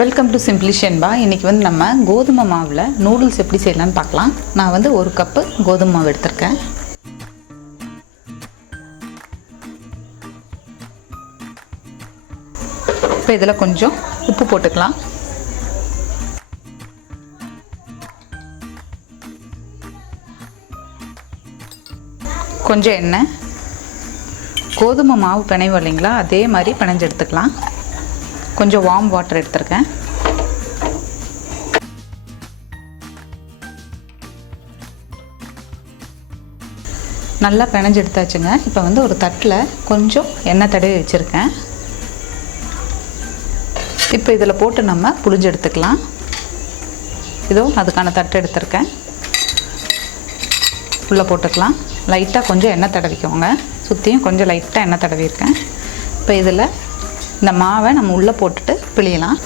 Welcome to சிம்பிளிஷன்பா. இன்றைக்கி வந்து நம்ம கோதுமை மாவில் நூடுல்ஸ் எப்படி செய்யலான்னு பார்க்கலாம். நான் வந்து 1 கப்பு கோதுமை மாவு எடுத்திருக்கேன். இப்போ இதில் கொஞ்சம் உப்பு போட்டுக்கலாம். கொஞ்சம் எண்ணெய், கோதுமை மாவு பிணைவோம் இல்லைங்களா, அதே மாதிரி பிணைஞ்சு எடுத்துக்கலாம். கொஞ்சம் வார்ம் வாட்டர் எடுத்துருக்கேன். நல்லா பிணைஞ்சு எடுத்தாச்சுங்க. இப்போ வந்து ஒரு தட்டில் கொஞ்சம் எண்ணெய் தடவி வச்சுருக்கேன். இப்போ இதில் போட்டு நம்ம புழிஞ்சு எடுத்துக்கலாம். இதோ அதுக்கான தட்டு எடுத்துருக்கேன். உள்ளே போட்டுக்கலாம். லைட்டாக கொஞ்சம் எண்ணெய் தடவிக்கோங்க. சுற்றியும் கொஞ்சம் லைட்டாக எண்ணெய் தடவிருக்கேன். இப்போ இதில் இந்த மாவை நம்ம உள்ளே போட்டுட்டு பிழியலாம்.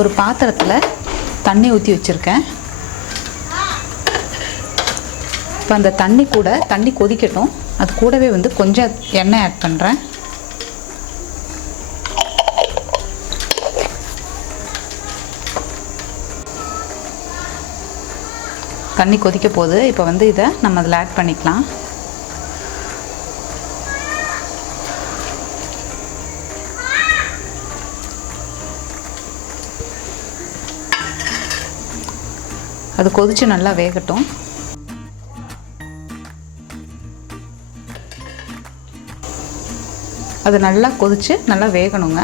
ஒரு பாத்திரத்தில் தண்ணி ஊற்றி வச்சுருக்கேன். இப்போ அந்த தண்ணி கொதிக்கட்டும். அது கூடவே வந்து கொஞ்சம் எண்ணெய் ஆட் பண்ணுறேன். தண்ணி கொதிக்க போகுது. இப்போ வந்து இதை நம்ம அதில் ஆட் பண்ணிக்கலாம். அது கொதித்து நல்லா வேகட்டும். அது நல்லா கொதித்து நல்லா வேகணுங்க.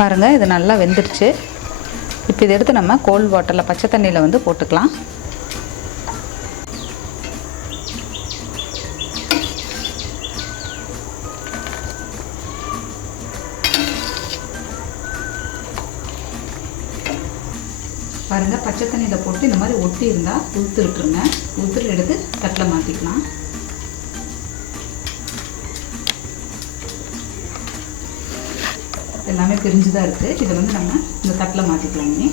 பாருங்கள், இது நல்லா வெந்துடுச்சு. இப்போ இதை எடுத்து நம்ம கோல்ட் வாட்டரில், பச்சை தண்ணியில் வந்து போட்டுக்கலாம். பாருங்கள், பச்சை தண்ணியில் போட்டு இந்த மாதிரி ஒட்டி இருந்தால் உளுத்து விட்டுருங்க. உளுத்து எடுத்து தட்டில் மாற்றிக்கலாம். எல்லாமே பிரிஞ்சு தான் இருக்குது. இதை வந்து நம்ம இந்த தட்டில் மாற்றிக்கலாங்க.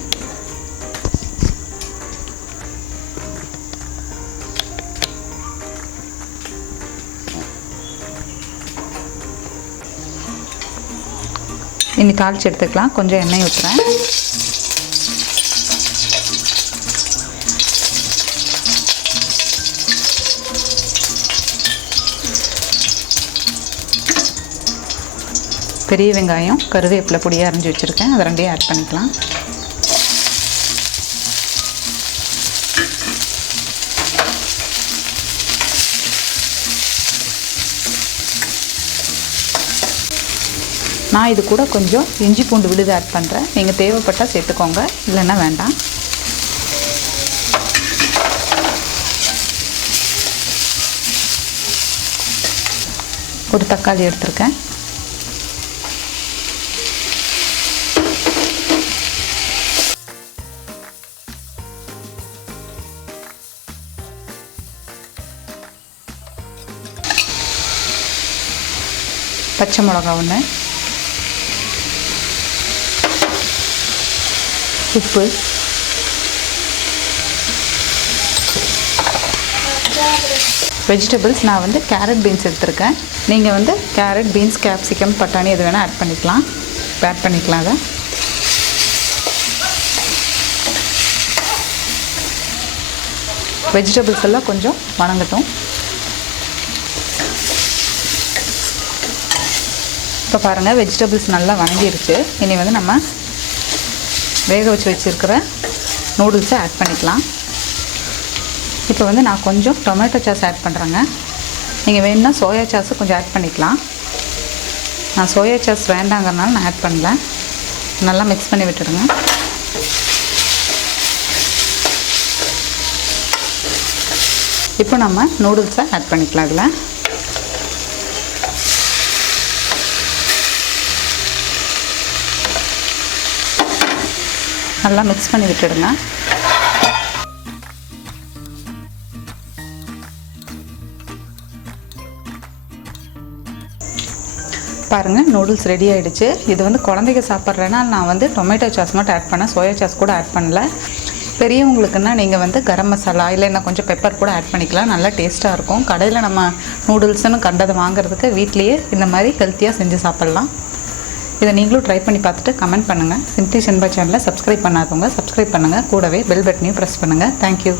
இனி தாளித்து எடுத்துக்கலாம். கொஞ்சம் எண்ணெய் ஊற்றுறேன். பெரிய வெங்காயம், கருவேப்பிலை பொடியாக அரைஞ்சி வச்சுருக்கேன். அதை ரெண்டையும் ஆட் பண்ணிக்கலாம். நான் இது கூட கொஞ்சம் இஞ்சி பூண்டு விழுது ஆட் பண்ணுறேன். நீங்கள் தேவைப்பட்டால் சேர்த்துக்கோங்க, இல்லைன்னா வேண்டாம். ஒரு தக்காளி எடுத்திருக்கேன். பச்சை மிளகா 1, உப்பு, வெஜிடபிள்ஸ் நான் வந்து கேரட் பீன்ஸ் எடுத்திருக்கேன். நீங்கள் வந்து கேரட் பீன்ஸ், கேப்சிகம், பட்டாணி எது வேணால் ஆட் பண்ணிக்கலாம். இப்போ ஆட் பண்ணிக்கலாம். அதை வெஜிடபிள்ஸ் எல்லாம் கொஞ்சம் வணங்கட்டும். இப்போ பாருங்கள், வெஜிடபிள்ஸ் நல்லா வணங்கிருச்சு. இனி வந்து நம்ம வேக வச்சுருக்கிற நூடுல்ஸை ஆட் பண்ணிக்கலாம். இப்போ வந்து நான் கொஞ்சம் டொமேட்டோ சாஸ் ஆட் பண்ணுறேங்க. நீங்கள் வேணும்னா சோயா சாஸு கொஞ்சம் ஆட் பண்ணிக்கலாம். நான் சோயா சாஸ் வேண்டாங்கிறனால நான் ஆட் பண்ணல. நல்லா மிக்ஸ் பண்ணி விட்டுடுங்க. இப்போ நம்ம நூடுல்ஸை ஆட் பண்ணிக்கலாம். இதில் நல்லா மிக்ஸ் பண்ணி விட்டுடுங்க. பாருங்கள், நூடுல்ஸ் ரெடி ஆகிடுச்சு. இது வந்து குழந்தைங்க சாப்பிட்றேன்னா நான் வந்து டொமேட்டோ சாஸ் மட்டும் ஆட் பண்ணேன், சோயா சாஸ் கூட ஆட் பண்ணல. பெரியவங்களுக்குன்னா நீங்கள் வந்து கரம் மசாலா இல்லைன்னா கொஞ்சம் பெப்பர் கூட ஆட் பண்ணிக்கலாம். நல்லா டேஸ்ட்டாக இருக்கும். கடையில் நம்ம நூடுல்ஸ்னு கண்டதை வாங்குறதுக்கு வீட்லேயே இந்த மாதிரி ஹெல்த்தியாக செஞ்சு சாப்பிட்லாம். இதை நீங்களும் ட்ரை பண்ணி பார்த்துட்டு கமெண்ட் பண்ணுங்கள். சிம்ப்ளி ஷென்பா சேனலை சப்ஸ்கிரைப் பண்ணாதவங்க சப்ஸ்கிரைப் பண்ணுங்கள். கூடவே பெல் பட்டனையும் ப்ரெஸ் பண்ணுங்கள். தேங்க்யூ.